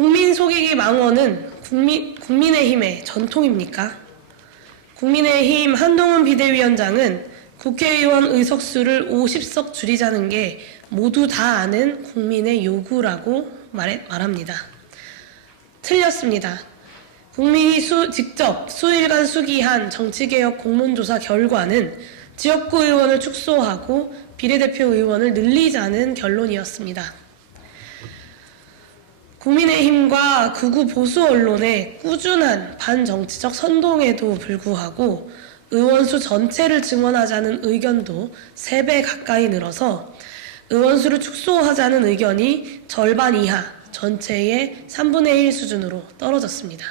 국민 속이기 망언은 국민의힘의 전통입니까? 국민의힘 한동훈 비대위원장은 국회의원 의석수를 50석 줄이자는 게 모두 다 아는 국민의 요구라고 말합니다. 틀렸습니다. 국민이 직접 수일간 수기한 정치개혁 공론조사 결과는 지역구 의원을 축소하고 비례대표 의원을 늘리자는 결론이었습니다. 국민의힘과 극우 보수 언론의 꾸준한 반정치적 선동에도 불구하고 의원수 전체를 증원하자는 의견도 3배 가까이 늘어서 의원수를 축소하자는 의견이 절반 이하, 전체의 3분의 1 수준으로 떨어졌습니다.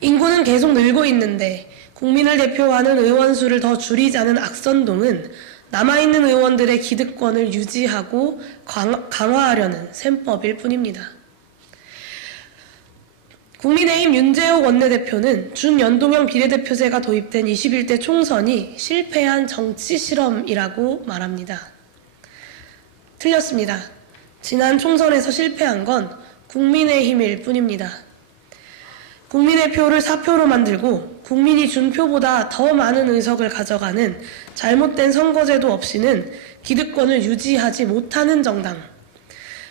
인구는 계속 늘고 있는데 국민을 대표하는 의원수를 더 줄이자는 악선동은 남아있는 의원들의 기득권을 유지하고 강화하려는 셈법일 뿐입니다. 국민의힘 윤재욱 원내대표는 준연동형 비례대표제가 도입된 21대 총선이 실패한 정치 실험이라고 말합니다. 틀렸습니다. 지난 총선에서 실패한 건 국민의힘일 뿐입니다. 국민의 표를 사표로 만들고 국민이 준 표보다 더 많은 의석을 가져가는 잘못된 선거제도 없이는 기득권을 유지하지 못하는 정당,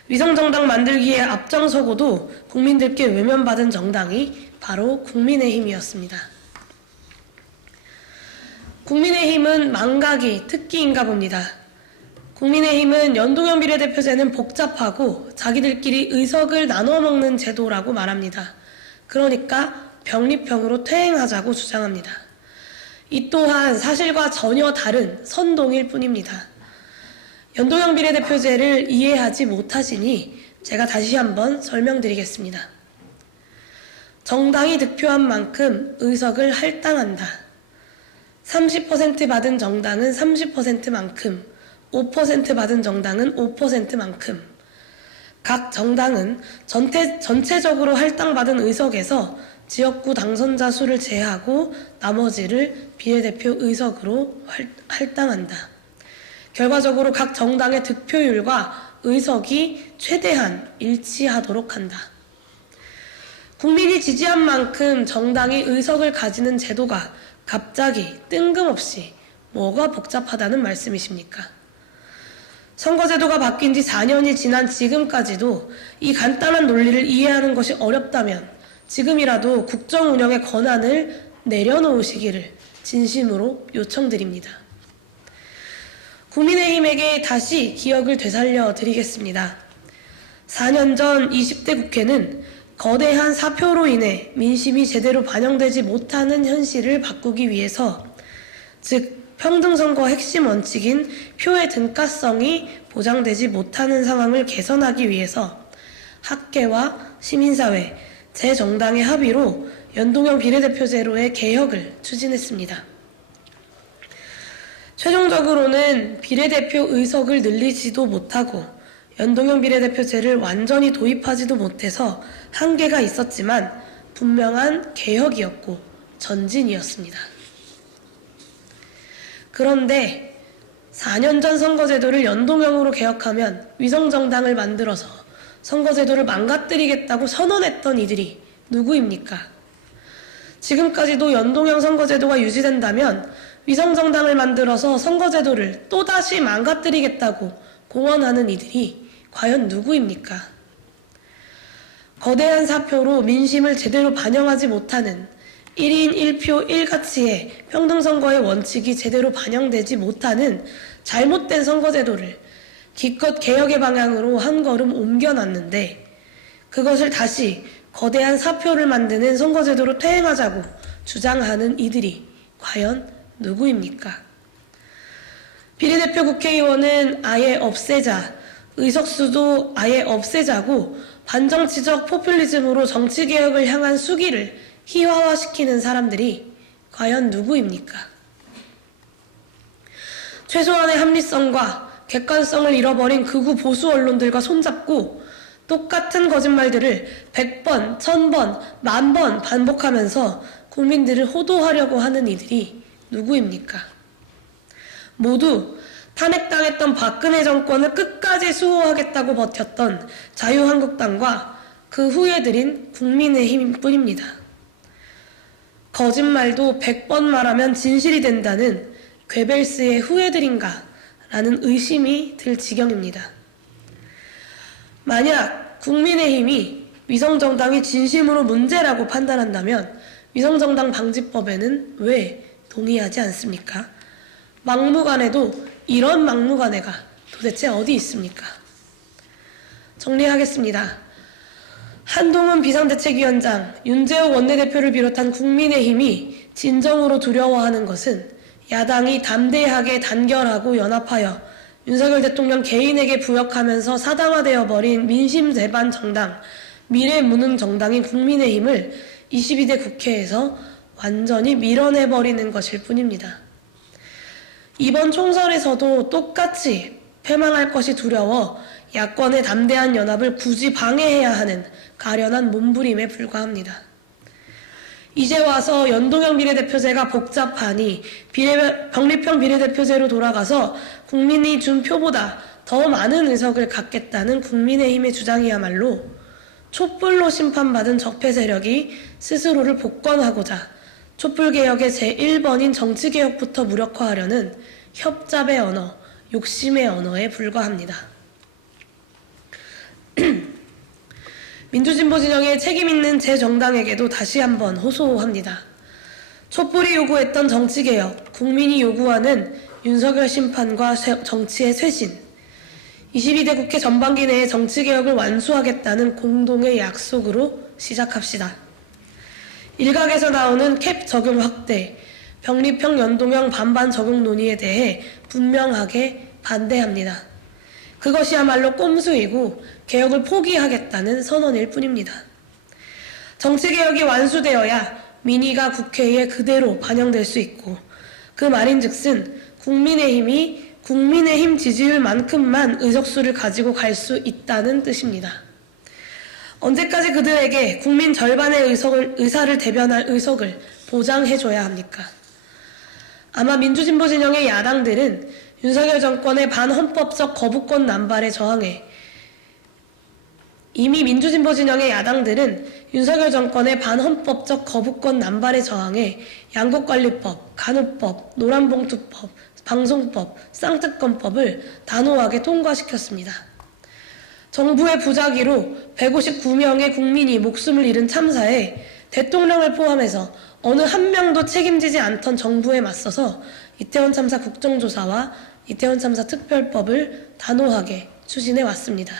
위성정당 만들기에 앞장서고도 국민들께 외면받은 정당이 바로 국민의힘이었습니다. 국민의힘은 망각이 특기인가 봅니다. 국민의힘은 연동형 비례대표제는 복잡하고 자기들끼리 의석을 나눠 먹는 제도라고 말합니다. 그러니까 병립형으로 퇴행하자고 주장합니다. 이 또한 사실과 전혀 다른 선동일 뿐입니다. 연동형 비례대표제를 이해하지 못하시니 제가 다시 한번 설명드리겠습니다. 정당이 득표한 만큼 의석을 할당한다. 30% 받은 정당은 30%만큼, 5% 받은 정당은 5%만큼, 각 정당은 전체적으로 할당받은 의석에서 지역구 당선자 수를 제하고 나머지를 비례대표 의석으로 할당한다. 결과적으로 각 정당의 득표율과 의석이 최대한 일치하도록 한다. 국민이 지지한 만큼 정당이 의석을 가지는 제도가 갑자기 뜬금없이 뭐가 복잡하다는 말씀이십니까? 선거제도가 바뀐 지 4년이 지난 지금까지도 이 간단한 논리를 이해하는 것이 어렵다면 지금이라도 국정 운영의 권한을 내려놓으시기를 진심으로 요청드립니다. 국민의힘에게 다시 기억을 되살려 드리겠습니다. 4년 전 20대 국회는 거대한 사표로 인해 민심이 제대로 반영되지 못하는 현실을 바꾸기 위해서, 즉 평등선거 핵심 원칙인 표의 등가성이 보장되지 못하는 상황을 개선하기 위해서 학계와 시민사회, 제 정당의 합의로 연동형 비례대표제로의 개혁을 추진했습니다. 최종적으로는 비례대표 의석을 늘리지도 못하고 연동형 비례대표제를 완전히 도입하지도 못해서 한계가 있었지만 분명한 개혁이었고 전진이었습니다. 그런데 4년 전 선거제도를 연동형으로 개혁하면 위성정당을 만들어서 선거제도를 망가뜨리겠다고 선언했던 이들이 누구입니까? 지금까지도 연동형 선거제도가 유지된다면 위성정당을 만들어서 선거제도를 또다시 망가뜨리겠다고 공언하는 이들이 과연 누구입니까? 거대한 사표로 민심을 제대로 반영하지 못하는 1인 1표 1가치의 평등선거의 원칙이 제대로 반영되지 못하는 잘못된 선거제도를 기껏 개혁의 방향으로 한 걸음 옮겨놨는데 그것을 다시 거대한 사표를 만드는 선거제도로 퇴행하자고 주장하는 이들이 과연 누구입니까? 비례대표 국회의원은 아예 없애자, 의석수도 아예 없애자고 반정치적 포퓰리즘으로 정치개혁을 향한 수기를 희화화시키는 사람들이 과연 누구입니까? 최소한의 합리성과 객관성을 잃어버린 극우 보수 언론들과 손잡고 똑같은 거짓말들을 100번, 1000번, 10,000번 반복하면서 국민들을 호도하려고 하는 이들이 누구입니까? 모두 탄핵당했던 박근혜 정권을 끝까지 수호하겠다고 버텼던 자유한국당과 그 후예들인 국민의힘뿐입니다. 거짓말도 100번 말하면 진실이 된다는 괴벨스의 후예들인가 라는 의심이 들 지경입니다. 만약 국민의힘이 위성정당이 진심으로 문제라고 판단한다면 위성정당 방지법에는 왜 동의하지 않습니까? 막무가내도 이런 막무가내가 도대체 어디 있습니까? 정리하겠습니다. 한동훈 비상대책위원장, 윤재욱 원내대표를 비롯한 국민의힘이 진정으로 두려워하는 것은 야당이 담대하게 단결하고 연합하여 윤석열 대통령 개인에게 부역하면서 사당화되어 버린 민심 대반 정당, 미래 무능 정당인 국민의힘을 22대 국회에서 완전히 밀어내버리는 것일 뿐입니다. 이번 총선에서도 똑같이 패망할 것이 두려워 야권의 담대한 연합을 굳이 방해해야 하는 가련한 몸부림에 불과합니다. 이제 와서 연동형 비례대표제가 복잡하니 병립형 비례대표제로 돌아가서 국민이 준 표보다 더 많은 의석을 갖겠다는 국민의힘의 주장이야말로 촛불로 심판받은 적폐 세력이 스스로를 복권하고자 촛불개혁의 제1번인 정치개혁부터 무력화하려는 협잡의 언어, 욕심의 언어에 불과합니다. 민주진보 진영의 책임있는 제 정당에게도 다시 한번 호소합니다. 촛불이 요구했던 정치개혁, 국민이 요구하는 윤석열 심판과 정치의 쇄신, 22대 국회 전반기 내에 정치개혁을 완수하겠다는 공동의 약속으로 시작합시다. 일각에서 나오는 캡 적용 확대, 병립형 연동형 반반 적용 논의에 대해 분명하게 반대합니다. 그것이야말로 꼼수이고 개혁을 포기하겠다는 선언일 뿐입니다. 정치개혁이 완수되어야 민의가 국회에 그대로 반영될 수 있고 그 말인즉슨 국민의힘이 국민의힘 지지율만큼만 의석수를 가지고 갈 수 있다는 뜻입니다. 언제까지 그들에게 국민 절반의 의사를 대변할 의석을 보장해줘야 합니까? 아마 민주진보 진영의 야당들은 윤석열 정권의 반헌법적 거부권 남발에 저항해 이미 민주진보 진영의 야당들은 윤석열 정권의 반헌법적 거부권 남발에 저항해 양국관리법, 간호법, 노란봉투법, 방송법, 쌍특검법을 단호하게 통과시켰습니다. 정부의 부작위로 159명의 국민이 목숨을 잃은 참사에 대통령을 포함해서 어느 한 명도 책임지지 않던 정부에 맞서서 이태원 참사 국정조사와 이태원 참사 특별법을 단호하게 추진해 왔습니다.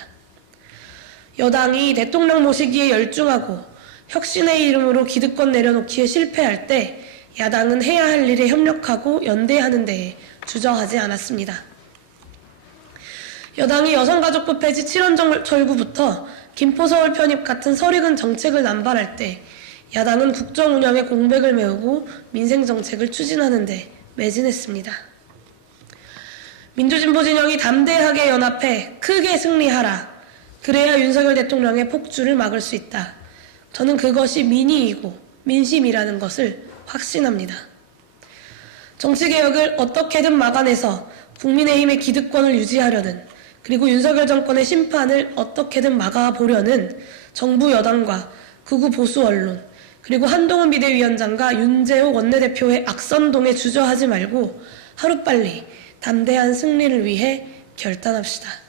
여당이 대통령 모시기에 열중하고 혁신의 이름으로 기득권 내려놓기에 실패할 때 야당은 해야 할 일에 협력하고 연대하는 데에 주저하지 않았습니다. 여당이 여성가족부 폐지 7원 철구부터 김포서울 편입 같은 설익은 정책을 남발할 때 야당은 국정 운영에 공백을 메우고 민생정책을 추진하는 데 매진했습니다. 민주진보 진영이 담대하게 연합해 크게 승리하라. 그래야 윤석열 대통령의 폭주를 막을 수 있다. 저는 그것이 민의이고 민심이라는 것을 확신합니다. 정치개혁을 어떻게든 막아내서 국민의힘의 기득권을 유지하려는 그리고 윤석열 정권의 심판을 어떻게든 막아보려는 정부 여당과 극우 보수 언론 그리고 한동훈 비대위원장과 윤재욱 원내대표의 악선동에 주저하지 말고 하루빨리 담대한 승리를 위해 결단합시다.